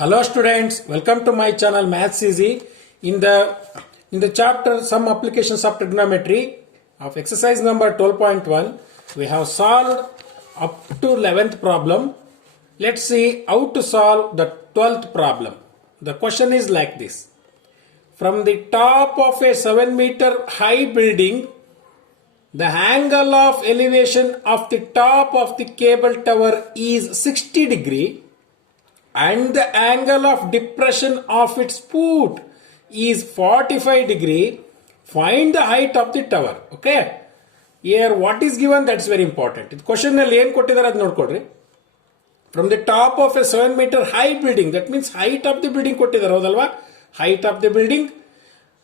Hello students, welcome to my channel Maths Easy. In the chapter Some Applications of Trigonometry of exercise number 12.1, we have solved up to 11th problem. Let's see how to solve the 12th problem. The question is like this. From the top of a 7-meter high building, the angle of elevation of the top of the cable tower is 60 degree. And the angle of depression of its foot is 45 degree. Find the height of the tower. Okay. Here what is given, that's very important. The question nalli ಏನು ಕೊಟ್ಟಿದ್ದಾರೆ ಅದು ನೋಡ್ಕೊಳ್ರಿ. From the top of a 7-meter high building, that means height of the building ಕೊಟ್ಟಿದ್ದಾರೆ ಹೌದಲ್ವಾ? Height of the building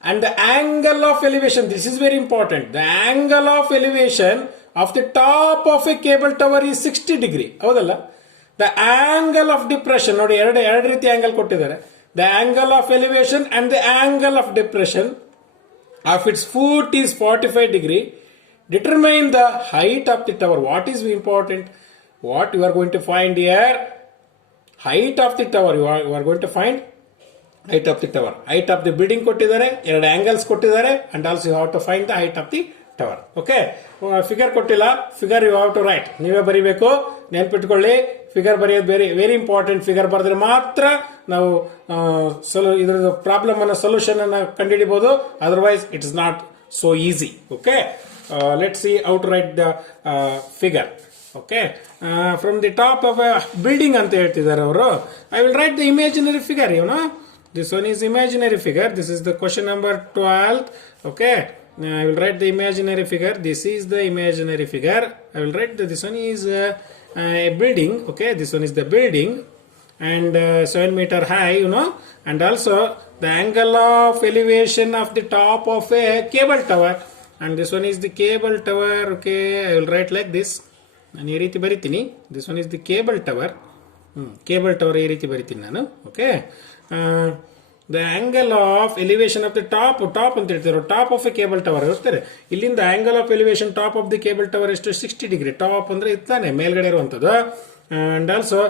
and the angle of elevation, this is very important. The angle of elevation of the top of a cable tower is 60 degree ಹೌದಲ್ಲ? The angle of depression, ನೋಡಿ ಎರಡು ರೀತಿ angle ಕೊಟ್ಟಿದ್ದಾರೆ. The angle of elevation and the angle of depression of its foot is 45 degree. Determine the height of the tower. What is important? What you are going to find here? Height of the tower. You are going to find height of the tower. Height of the building ಕೊಟ್ಟಿದ್ದಾರೆ, ಎರಡು angles ಕೊಟ್ಟಿದ್ದಾರೆ, and also you have to find the height of the tower. Okay, figure ಕೊಟ್ಟಿಲ್ಲ, figure you have to write, ನೀವೇ ಬರೀಬೇಕು, ನೆನ್ಪಿಟ್ಕೊಳ್ಳಿ. Figure ಬರೆಯೋದು very important. Figure ಬರೆದ್ರೆ ಮಾತ್ರ ನಾವು ಇದರ ಪ್ರಾಬ್ಲಮ್ ಅನ್ನ ಸೊಲ್ಯೂಷನ್ ಅನ್ನ ಕಂಡುಹಿಡಿಬಹುದು. Otherwise it is not so easy. Okay, let's see how to write the figure. Okay, from the top of a building ಅಂತ ಹೇಳ್ತಿದ್ದಾರೆ ಅವರು. I will write the imaginary figure. You know, this one is imaginary figure. This is the question number 12. Okay, I will write the imaginary figure. This is the imaginary figure. I will write this one is a building. Okay, this one is the building and 7-meter high, you know, and also the angle of elevation of the top of a cable tower, and this one is the cable tower. Okay, I will write like this. ನಾನು ಈ ರೀತಿ ಬರಿತೀನಿ. This one is the cable tower. Cable tower ಈ ರೀತಿ ಬರಿತೀನಿ ನಾನು. Okay, the angle of elevation of the top ಅಂತ ಹೇಳ್ತಾರೆ, top of a cable tower ಇರ್ತಾರೆ. ಇಲ್ಲಿಂದ angle of elevation top of the cable tower ಎಷ್ಟು? 60 ಡಿಗ್ರಿ. ಟಾಪ್ ಅಂದ್ರೆ ಇತ್ತಾನೆ ಮೇಲ್ಗಡೆ ಇರುವಂತದ್ದು. And also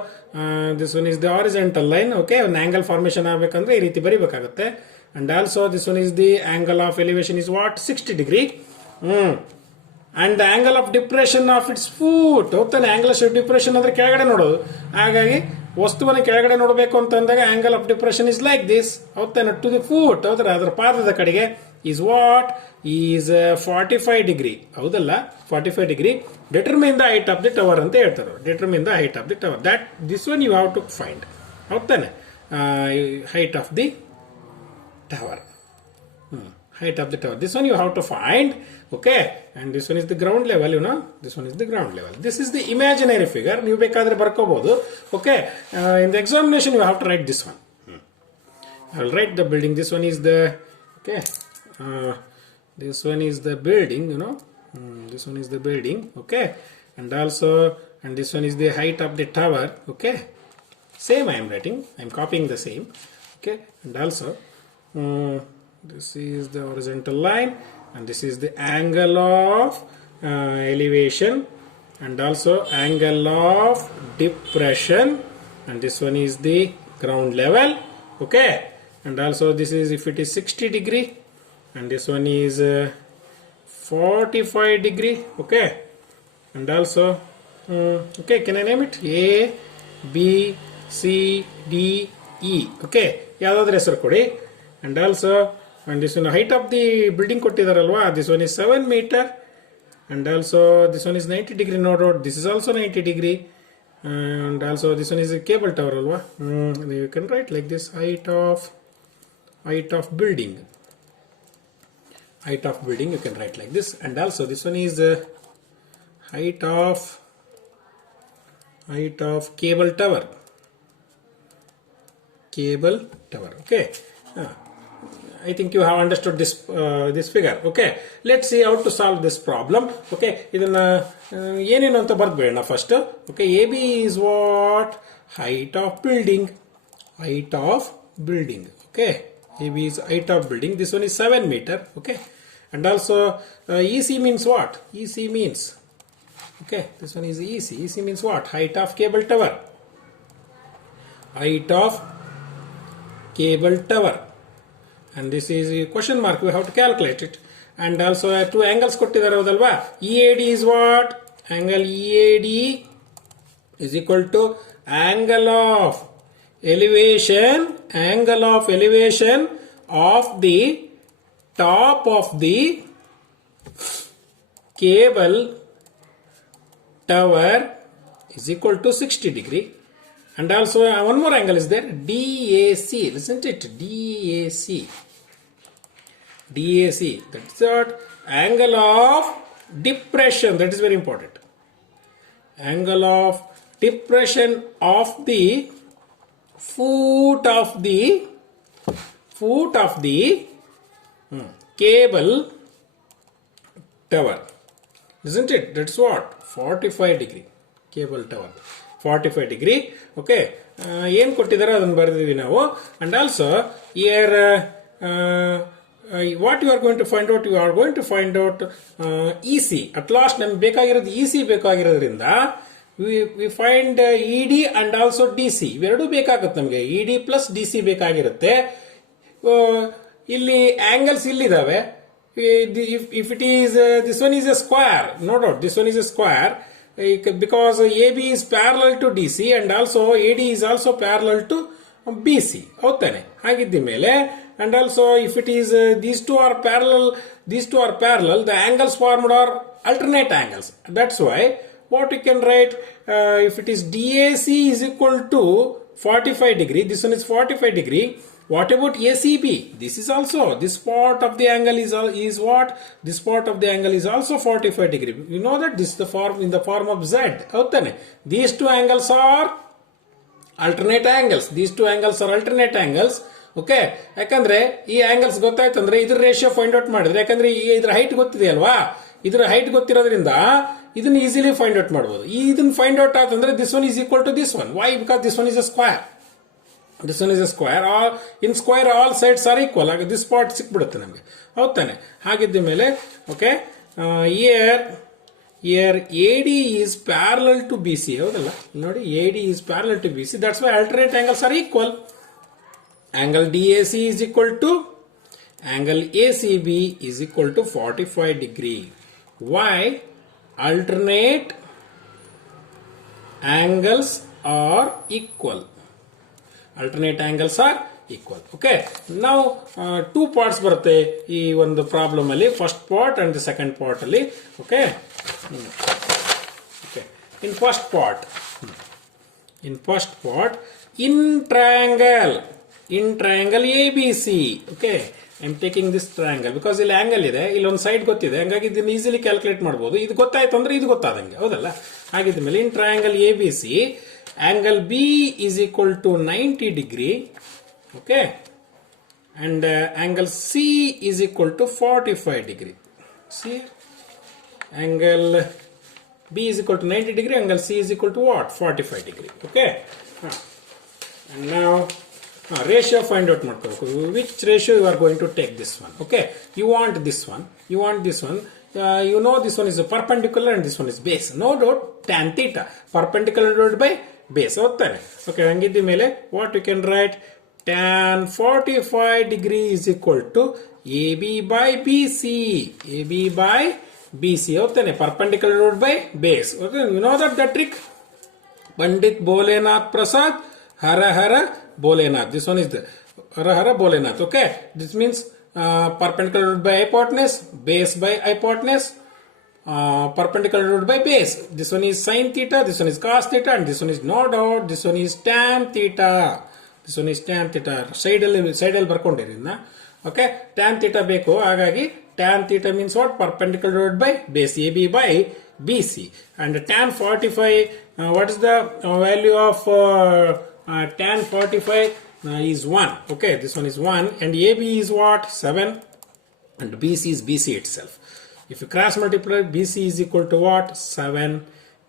this one is the horizontal line. Okay, ಒಂದು ಆಂಗಲ್ ಫಾರ್ಮೇಶನ್ ಆಗಬೇಕಂದ್ರೆ ಈ ರೀತಿ ಬರಿಬೇಕಾಗುತ್ತೆ. And also this one is the angle of elevation is what? 60 degree. And the angle of depression of its foot. ಹೋಗ್ತಾನೆ, angle of depression ಅಂದ್ರೆ ಕೆಳಗಡೆ ನೋಡೋದು. ಹಾಗಾಗಿ ವಸ್ತುವನ್ನು ಕೆಳಗಡೆ ನೋಡಬೇಕು ಅಂತಂದಾಗ angle of depression is like this. ಹೋಗ್ತಾನೆ ಟು ದಿ ಫೂಟ್, ಹೌದ್ರ ಅದರ ಪಾದದ ಕಡೆಗೆ. Is what? Is 45 degree. ಹೌದಲ್ಲ, 45 degree. Determine the height of the tower ಅಂತ ಹೇಳ್ತಾರೆ. Determine the height of the tower. That this one you have to find. ಹೋಗ್ತಾನೆ, height of the tower. Height of the tower. This one you have to find. Okay, and this one is the ground level. You know, this one is the ground level. This is the imaginary figure. ನೀವು ಬೇಕಾದ್ರೆ ಬರ್ಕೋಬಹುದು. Okay, in the examination you have to write this one. I will write the building. This one is the okay. This one is the building. You know, this one is the building. Okay, and also and this one is the height of the tower. Okay, same I am writing. I am copying the same. Okay, and also. This is the horizontal line and this is the angle of elevation and also angle of depression, and this one is the ground level. Okay, and also this is if it is 60 degree and this one is 45 degree. Okay, and also okay, can I name it? A, B, C, D, E. Okay, ಯಾವ್ದಾದ್ರು ಹೆಸರು ಕೊಡಿ. And also and this one height of the building ಕೊಟ್ಟಿದಾರಲ್ವಾ, this one is 7 meter and also this one is 90 degree. No road, this is also 90 degree and also this one is a cable tower alwa. You can write like this: height of building. Height of building you can write like this. And also this one is height of cable tower. Cable tower. Okay, I think you have understood this figure. Okay, let's see how to solve this problem. Okay, ಇದನ್ನ ಏನೇನು ಅಂತ ಬರ್ದ್ಬೇಡ first. Okay, AB is what? Height of building. Height of building. Okay, AB is height of building. This one is 7 meter. Okay, and also EC means what? EC means, okay, this one is EC. EC means what? Height of cable tower. Height of cable tower. And this is a question mark, we have to calculate it. And also two angles kottidare hodalva. EAD is what? Angle EAD is equal to angle of elevation of the top of the cable tower is equal to 60 degree. And also one more angle is there, DAC, isn't it? DAC, that's what? Angle of depression, that is very important. Angle of depression of the foot of the cable tower, isn't it? That's what? 45 degree. Cable tower 45 degree. Okay, ಏನು ಕೊಟ್ಟಿದ್ದಾರೆ ಅದನ್ನು ಬರೆದಿದ್ದೀವಿ ನಾವು. And also here what you are going to find out, EC. At last ನಮಗೆ ಬೇಕಾಗಿರೋದು EC ಬೇಕಾಗಿರೋದ್ರಿಂದ we find ED and also DC. ಇವೆರಡೂ ಬೇಕಾಗುತ್ತೆ ನಮಗೆ. ED plus DC ಬೇಕಾಗಿರುತ್ತೆ. ಇಲ್ಲಿ angles ಇಲ್ಲಿದ್ದಾವೆ. If it is this one is a square, no doubt this one is a square, because AB is parallel to DC and also AD is also parallel to BC. ಹೌದಾನೆ? ಹಾಗಿದ್ದ ಮೇಲೆ, and also if it is these two are parallel, the angles formed are alternate angles. That's why what we can write, if it is DAC is equal to 45 degree, this one is 45 degree. What about ACB? This is also, this part of the angle is what? This part of the angle is also 45 degree. You know that this is the form, in the form of Z. These two angles are alternate angles. Okay, ಯಾಕಂದ್ರೆ ಈ angles ಗೊತ್ತಾಯ್ತಂದ್ರೆ ಇದ್ರ ratio find out ಮಾಡಿದ್ರೆ, ಯಾಕಂದ್ರೆ ಇದ್ರ height ಗೊತ್ತಿದೆ ಅಲ್ವಾ, ಇದ್ರ height ಗೊತ್ತಿರೋದ್ರಿಂದ ಇದನ್ನ ಈಸಿಲಿ ಫೈಂಡ್ ಔಟ್ ಮಾಡಬಹುದು. ಇದನ್ನ ಫೈಂಡ್ ಔಟ್ ಆತಂದ್ರೆ this one is equal to this one. Why? Because this one is a square. This one is a square. In square all sides are equal. This part ಸಿಕ್ಬಿಡುತ್ತೆ ನಮಗೆ. ಹೌದಾನೆ? ಹಾಗಿದ್ದ ಮೇಲೆ, okay, here AD is parallel to BC. ಹೌದಲ್ಲ? ನೋಡಿ, AD is parallel to BC. That's why alternate angles are equal. Angle DAC is equal to angle ACB is equal to 45 degree. Why? Alternate angles are equal. Alternate angles are equal. Okay, now two parts ಬರುತ್ತೆ ಈ ಒಂದು problem ಅಲ್ಲಿ, first part and the second part ಅಲ್ಲಿ. Okay, in first part in triangle ABC. Okay, I am taking this triangle because ಇಲ್ಲಿ angle ಇದೆ, ಇಲ್ಲಿ ಒಂದು side ಗೊತ್ತಿದೆ, ಹಾಗಾಗಿ ಇದನ್ನ ಈಸಿಲಿ ಕ್ಯಾಲ್ಕುಲೇಟ್ ಮಾಡಬಹುದು. ಇದು ಗೊತ್ತಾಯ್ತು ಅಂದ್ರೆ ಇದು ಗೊತ್ತಾದಂಗೆ, ಹೌದಲ್ಲ? ಹಾಗಿದ್ದ ಮೇಲೆ in triangle ABC, angle B is equal to 90 degree. Okay, and angle C is equal to 45 degree. See, angle B is equal to 90 degree, angle C is equal to what? 45 degree. Okay, and now ratio find out ಮಾಡ್ಕೋಬೇಕು. Which ratio you are going to take this one? Okay, you want this one. You know this one is a perpendicular and this one is base. No doubt tan theta, perpendicular divided by base. ಓದ್ತಾನೆ? Okay, ಹಂಗಿದ್ದ ಮೇಲೆ what you can write, tan 45 degree is equal to AB by BC. ಓದ್ತಾನೆ? perpendicular divided by base. Okay, you know that trick? Pandit Bholenath Prasad, Hara Hara Bholenath. This one is the Hara Hara Bholenath. Okay, this means perpendicular divided by hypotenuse, base by hypotenuse, perpendicular divided by base. This one is sin theta, this one is cos theta, and this one is no doubt, this one is tan theta. Side ಅಲ್ಲಿ ಬರ್ಕೊಂಡಿರೋದ್ನ. Okay, tan theta ಬೇಕು, ಹಾಗಾಗಿ tan theta means what? Perpendicular divided by base, AB by BC. And tan 45, what is the value of tan 45? Is 1. Okay, this one is 1, and AB is what? 7, and BC is BC itself. If you cross multiply, BC is equal to what? 7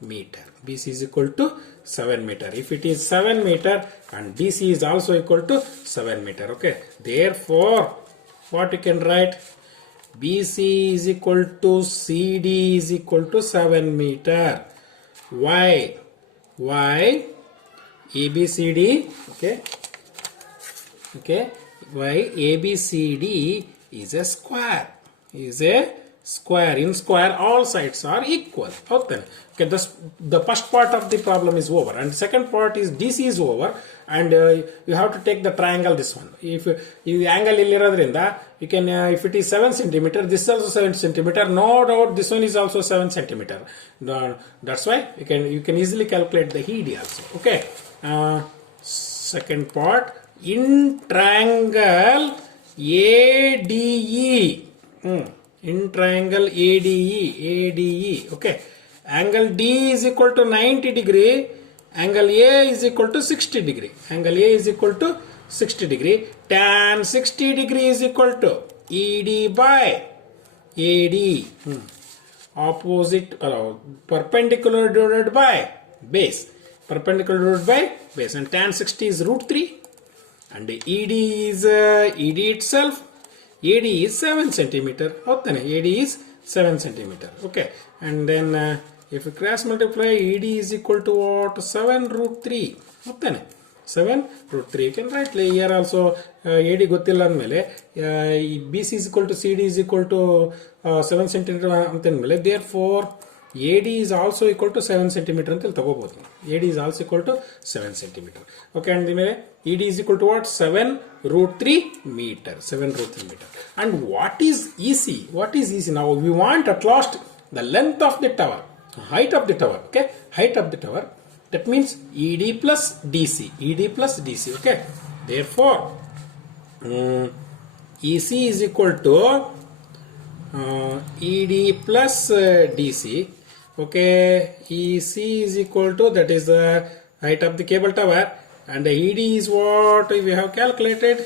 meter. BC is equal to 7 meter. If it is 7 meter and BC is also equal to 7 meter. Okay, therefore what you can write, BC is equal to CD is equal to 7 meter. Why? ABCD, okay, Okay, why ABCD is a square, is a square. In square all sides are equal. Okay, the first part of the problem is over, and second part is DC is over, and you have to take the triangle, this one. If you angle illirodrinda, you can if it is 7 centimeter, this is also 7 centimeter, no doubt this one is also 7 centimeter. That's why you can easily calculate the ED also. Okay, second part, in triangle ADE, in triangle ADE, okay, angle D is equal to 90 degree, angle A is equal to 60 degree, angle A is equal to 60 degree, tan 60 degree is equal to ED by AD, opposite, perpendicular divided by base, perpendicular divided by base, and tan 60 is root 3, and ED is ED itself, AD is 7 centimeter. AD is 7 centimeter. Okay, and then if you cross multiply, ED is equal to what? 7 root 3. 7 root 3. You can write here also AD ಗೊತ್ತಿಲ್ಲ ಅಂದಮೇಲೆ BC is equal to CD is equal to 7 centimeter ಅಂತಂದ್ಮೇಲೆ therefore AD is also equal to 7 centimeter ಅಂತ ತಗೋಬಹುದು. AD is also equal to 7 centimeter. Okay, and the ED is equal to what? 7 root 3 meter. 7 root 3 meter. And what is EC? What is EC? Now we want at last the length of the tower, height of the tower. Okay, height of the tower. That means ED plus DC. ED plus DC. Okay, therefore EC is equal to ED plus DC. Okay, EC is equal to, that is the height of the cable tower, and the ED is what we have calculated.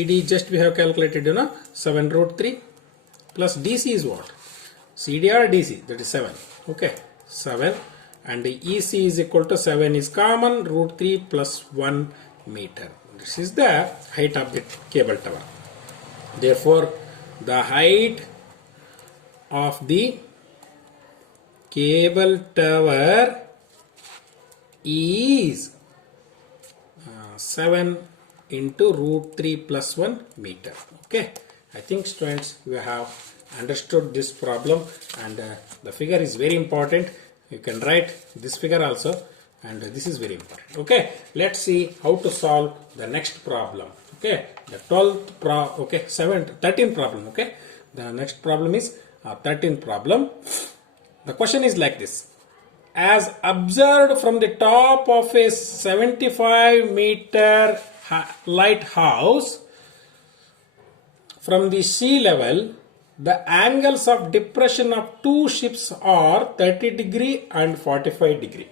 ED just we have calculated, 7 root 3 plus DC is what? CD or DC, that is 7. Okay, 7, and the EC is equal to 7 is common, root 3 plus 1 meter. This is the height of the cable tower. Therefore, the height of the cable tower is 7 into root 3 plus 1 meter. Okay, I think students, you have understood this problem, and the figure is very important. You can write this figure also, and this is very important. Okay, let's see how to solve the next problem. Okay, the 13th problem. Okay, the next problem is 13th problem. The question is like this: as observed from the top of a 75-meter lighthouse from the sea level, the angles of depression of two ships are 30 degree and 45 degree.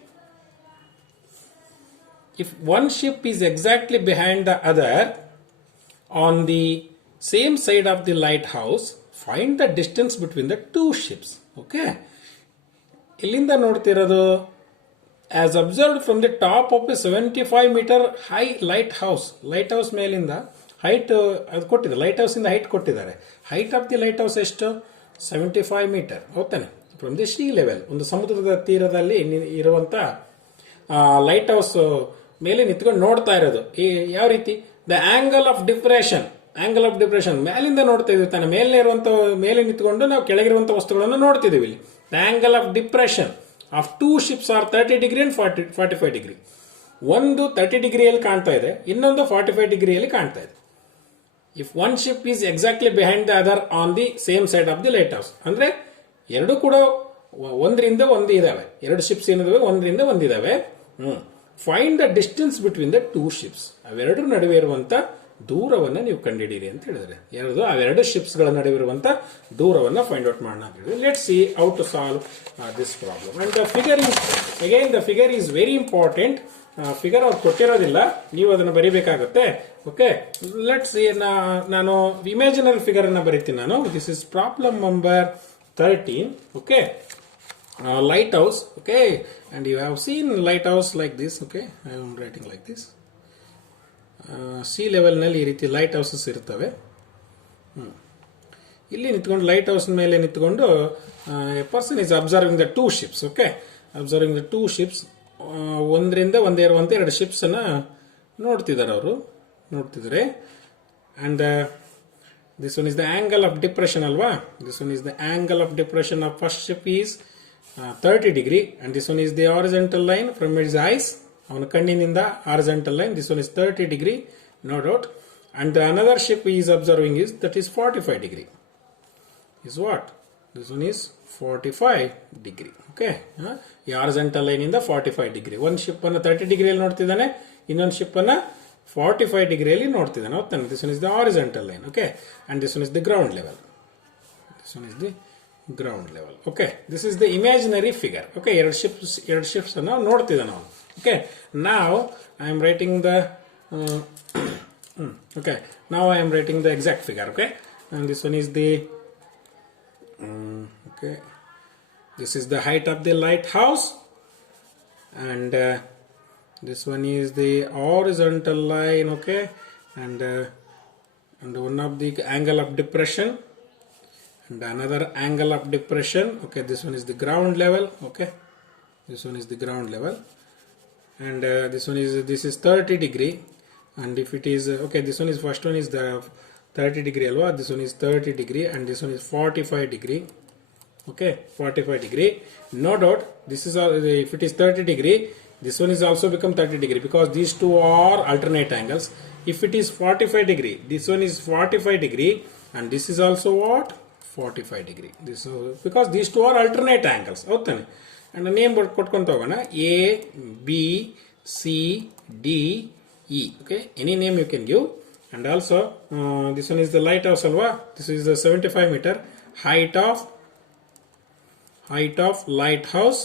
If one ship is exactly behind the other on the same side of the lighthouse, find the distance between the two ships. Okay, ಇಲ್ಲಿಂದ ನೋಡ್ತಿರೋದು as observed from the top of a 75-meter high lighthouse. Lighthouse ಮೇಲಿಂದ height ಅದು ಕೊಟ್ಟಿದ್ದಾರೆ, lighthouse ಇಂದ height ಕೊಟ್ಟಿದ್ದಾರೆ. Height of the lighthouse ಎಷ್ಟು? 75 metre. ಹೌದಾನೆ? From the sea level, ಒಂದು ಸಮುದ್ರದ ತೀರದಲ್ಲಿ ಇರುವಂತ ಲೈಟ್ ಹೌಸ್ ಮೇಲೆ ನಿಂತ್ಕೊಂಡು ನೋಡ್ತಾ ಇರೋದು. ಯಾವ ರೀತಿ? The angle of depression, angle of depression ಮೇಲಿಂದ ನೋಡ್ತಾ ಇದೀವಿ ತಾನೆ, ಮೇಲೆ ನಿಂತ್ಕೊಂಡು ನಾವು ಕೆಳಗಿರುವಂತ ವಸ್ತುಗಳನ್ನು ನೋಡ್ತಿದೀವಿ. ಇಲ್ಲಿ the angle of depression of two ships are 30 degree and 45 degree. ಒಂದು 30 ಡಿಗ್ರಿಯಲ್ಲಿ ಕಾಣ್ತಾ ಇದೆ, ಇನ್ನೊಂದು 45 ಡಿಗ್ರಿಯಲ್ಲಿ ಕಾಣ್ತಾ ಇದೆ. If one ship is exactly behind the other on the same side of the light house, ಅಂದ್ರೆ ಎರಡು ಕೂಡ ಒಂದರಿಂದ ಒಂದು ಇದಾವೆ, ಎರಡು ಶಿಪ್ಸ್ ಏನಿದಾವೆ ಒಂದರಿಂದ ಒಂದಿದಾವೆ. Find the distance between the two ships, ಅವೆರಡರ ನಡುವೆ ಇರುವಂತ ದೂರವನ್ನ ನೀವು ಕಂಡುಹಿಡಿಯಿರಿ ಅಂತ ಹೇಳಿದ್ರೆ, ಅವೆರಡು ಶಿಪ್ಸ್ ಗಳ ನಡುವೆ ಇರುವಂತ ದೂರವನ್ನ ಫೈಂಡ್ ಔಟ್ ಮಾಡೋಣ ಅಂತ ಹೇಳಿದ್ರೆ. Let see how to solve this problem. And the figure is again the figure is very important. Figure ಅವ್ರು ಕೊಟ್ಟಿರೋದಿಲ್ಲ, ನೀವು ಅದನ್ನು ಬರೀಬೇಕಾಗುತ್ತೆ. Okay, let see. ನಾನು ಇಮ್ಯಾಜಿನರಿ ಫಿಗರ್ ಅನ್ನ ಬರೀತೀನಿ ನಾನು. This is problem number 13. Okay, lighthouse. Okay, and you have seen lighthouse like this. Okay, I am writing like this. Sea level ನಲ್ಲಿ ಈ ರೀತಿ ಲೈಟ್ ಹೌಸಸ್ ಇರ್ತವೆ. ಇಲ್ಲಿ ನಿಂತ್ಕೊಂಡು ಲೈಟ್ ಹೌಸ್ ಮೇಲೆ ನಿಂತ್ಕೊಂಡು a person is observing the two ships. Okay, observing the two ships. ಒಂದರಿಂದ ಒಂದೇ ಇರುವಂಥ ಎರಡು ಶಿಪ್ಸನ್ನು ನೋಡ್ತಿದ್ದಾರೆ ಅವರು ನೋಡ್ತಿದ್ದಾರೆ. And this one is the angle of depression ಅಲ್ವಾ. This one is the angle of depression of first ship is 30 degree and this one is the horizontal line from its eyes. ಅವನ ಕಣ್ಣಿನಿಂದ horizontal line. This one is 30 degree, no doubt. And the another ship he is observing is that is 45 degree. Is what? This one is 45 degree. Okay. ಈ horizontal line ಇಂದ 45 degree. ಒಂದು ship ಅನ್ನು 30 ಡಿಗ್ರಿಯಲ್ಲಿ ನೋಡ್ತಿದ್ದಾನೆ, ಇನ್ನೊಂದು ship ಅನ್ನ 45 ಡಿಗ್ರಿಯಲ್ಲಿ ನೋಡ್ತಿದ್ದಾನೆ. ಹೌದಾನೆ. This one is the horizontal line. Okay. And this one is the ground level. This one is the ground level. Okay. This is the imaginary figure. Okay. ಎರಡು ಶಿಪ್ಸ್ ಅನ್ನು ನೋಡ್ತಿದ್ದಾನೆ ಅವನು. Okay. Now I am writing the okay, now I am writing the exact figure. Okay, and this one is the okay, this is the height of the lighthouse, and this one is the horizontal line. Okay, and one of the angle of depression and another angle of depression. Okay, this one is the ground level. Okay, this one is the ground level, and this is 30 degree. And if it is okay, this one is first one is the 30 degree alwa. This one is 30 degree and this one is 45 degree. Okay, 45 degree. No doubt this is if it is 30 degree, this one is also become 30 degree because these two are alternate angles. If it is 45 degree, this one is 45 degree and this is also what? 45 degree. This because these two are alternate angles. Okay, and the name kotkonta hogona. A, B, C, D, E. Okay, any name you can give. And also this one is the lighthouse alwa. This is the 75 meter height of lighthouse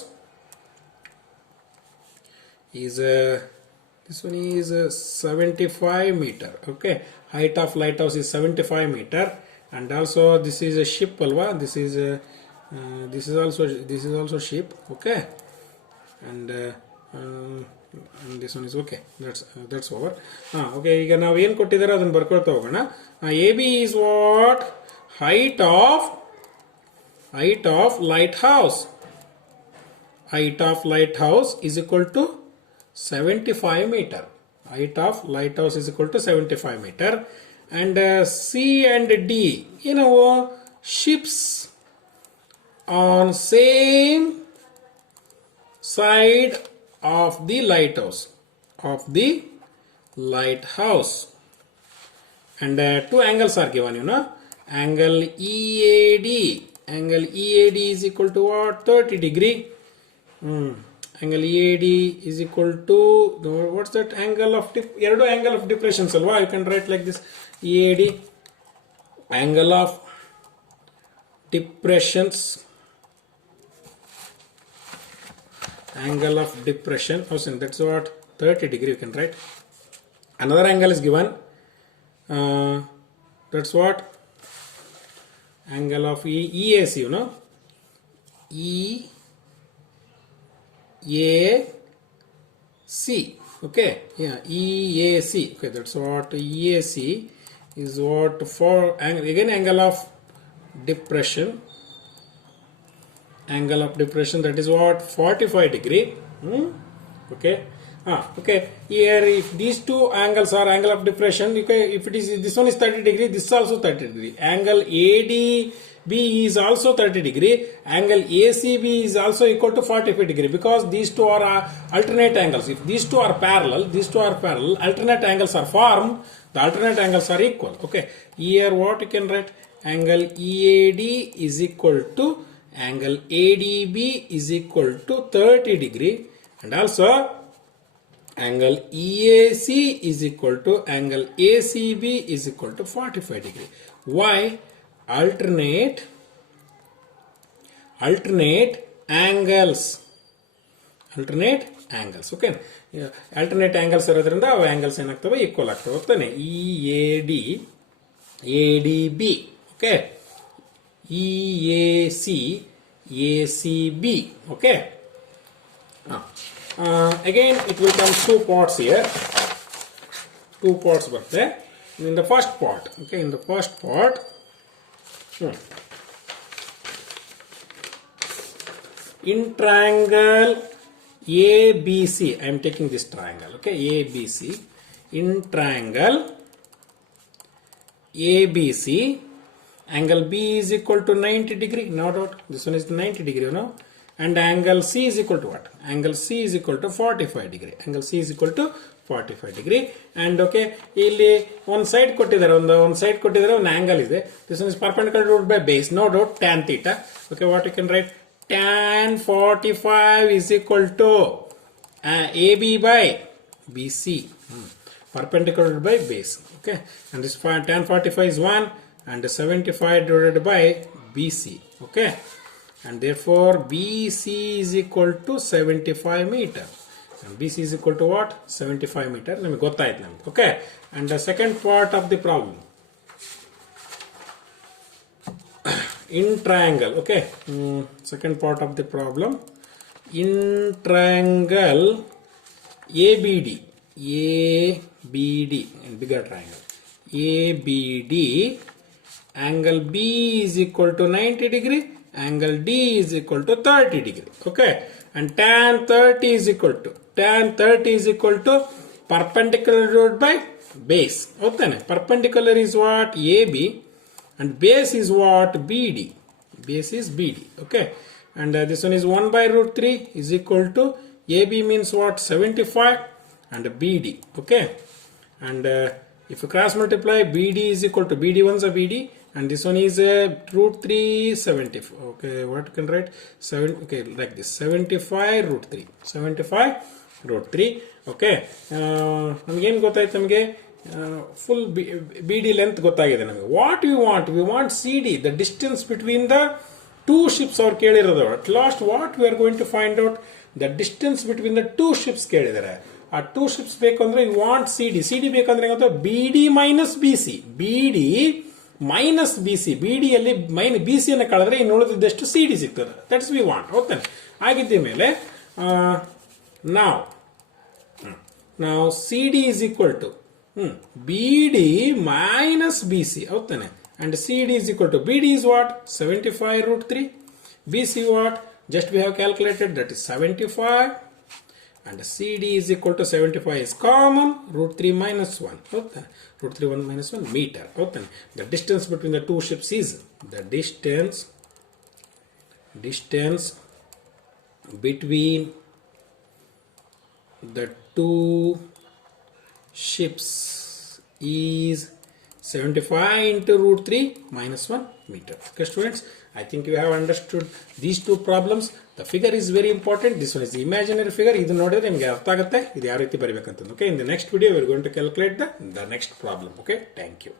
is this one is 75 meter. Okay, height of lighthouse is 75 meter. And also this is a ship alwa. This is also ship. Okay, and this one is okay. That's over. Okay, ಈಗ ನಾವು ಏನು ಕೊಟ್ಟಿದ್ದಾರೆ ಅದನ್ನು ಬರ್ಕೊಳ್ತಾ ಹೋಗೋಣ. AB is what? Height of lighthouse. Height of lighthouse is equal to 75 meter. Height of lighthouse is equal to 75 meter. And C and D, you know, ships on same side of the lighthouse and two angles are given, you know. Angle EAD is equal to what? 30 degree. Angle EAD is equal to what's that? Angle of ಎರಡು angle of depressions alwa. You can write like this: EAD, angle of depressions. Angle of depression, that's what? 30 degree you can write. Another angle is given, that's what? Angle of EAC, you know. EAC. Okay, yeah, EAC. Okay, that's what EAC is what for. Again, angle of depression. Angle of depression, that is what? 45 degree. Okay. Okay. Here, if these two angles are angle of depression, okay, if it is this one is 30 degree, this is also 30 degree. Angle ADB is also 30 degree. Angle ACB is also equal to 45 degree because these two are alternate angles. If these two are parallel, alternate angles are formed. The alternate angles are equal. Okay. Here, what you can write? Angle EAD is equal to angle ADB is equal to 30 degree and also angle EAC is equal to angle ACB is equal to 45 degree. Why? Alternate angles. Okay, alternate angles ಇರೋದ್ರಿಂದ ಅವು angles ಏನಾಗ್ತವೆ? Equal ಆಗ್ತವೆ. ಹೋಗ್ತಾನೆ. EAD, ADB. Okay, EAC, ACB. Okay. Again, it will come two parts here. Two parts ಬರುತ್ತೆ. In the first part, okay, in triangle ABC, I am taking this triangle, okay, ABC. In triangle ABC, angle B is equal to 90 degree, no doubt, this one is 90 degree, you know, and angle C is equal to what? Angle C is equal to 45 degree, angle C is equal to 45 degree, and okay, ಇಲ್ಲಿ one side ಕೊಟ್ಟಿದ್ದಾರೆ, one side ಕೊಟ್ಟಿದ್ದಾರೆ, one angle ಇದೆ, this one is perpendicular to by base, no doubt, tan theta, okay, what you can write? Tan 45 is equal to AB by BC, perpendicular by base, okay, and this tan 45 is 1 and 75 divided by BC, okay, and therefore BC is equal to 75 meter, and BC is equal to what? 75 meter, ನಮಗೆ ಗೊತ್ತಾಯ್ತು ನಮಗೆ, okay, and the second part of the problem, in triangle, okay, second part of the problem, in triangle ABD, and bigger triangle, ABD, angle B is equal to 90 degree, angle D is equal to 30 degree, okay, and tan 30 is equal to perpendicular by base, okay, perpendicular is what? AB, and base is what? BD, base is BD, okay, and this one is 1 by root 3 is equal to AB means what? 75, and BD, okay, and if you cross multiply, BD is equal to BD ones are BD, and this one is root 3 75, okay, what you can write? 7, okay, like this, 75 root 3, 75 root 3, okay, ನಮಗೇನು ಗೊತ್ತಾಯ್ತು? ನಮಗೆ full BD length ಗೊತ್ತಾಗಿದೆ ನಮಗೆ. What we want CD, the distance between the two ships ಅವ್ರು ಕೇಳಿರೋದು. At last what we are going to find out? The distance between the two ships ಕೇಳಿದ್ದಾರೆ. ಆ two ships ಬೇಕು ಅಂದ್ರೆ you want CD ಬೇಕಂದ್ರೆ ಏನಾಗುತ್ತೆ? BD minus BC, BD minus BC, BD ಅಲ್ಲಿ BC ಅನ್ನು ಕಳೆದ್ರೆ ಇನ್ನು ಉಳಿದಿದ್ದಷ್ಟು CD ಸಿಗ್ತದೆ. That's we want, ಹೌದಾ? ಆಗಿದ್ದ ಮೇಲೆ now CD is equal to BD minus BC, ಹೌದಾನೆ, and CD is equal to BD is what? 75 root 3, BC what? Just we have calculated, that is 75, and CD is equal to 75 is common, root 3 minus 1, okay, root 3 1 minus 1 meter, okay. The distance between the two ships is the distance between the two ships is 75 into root 3 minus 1 meter. Okay students, I think you have understood these two problems. The figure is very important. This one is the imaginary figure. ಇದು ನೋಡಿದ್ರೆ ನಿಮಗೆ ಅರ್ಥ ಆಗುತ್ತೆ ಇದು ಯಾವ ರೀತಿ ಬರಬೇಕಂತ. Okay, in the next video we are going to calculate the next problem. Okay, thank you.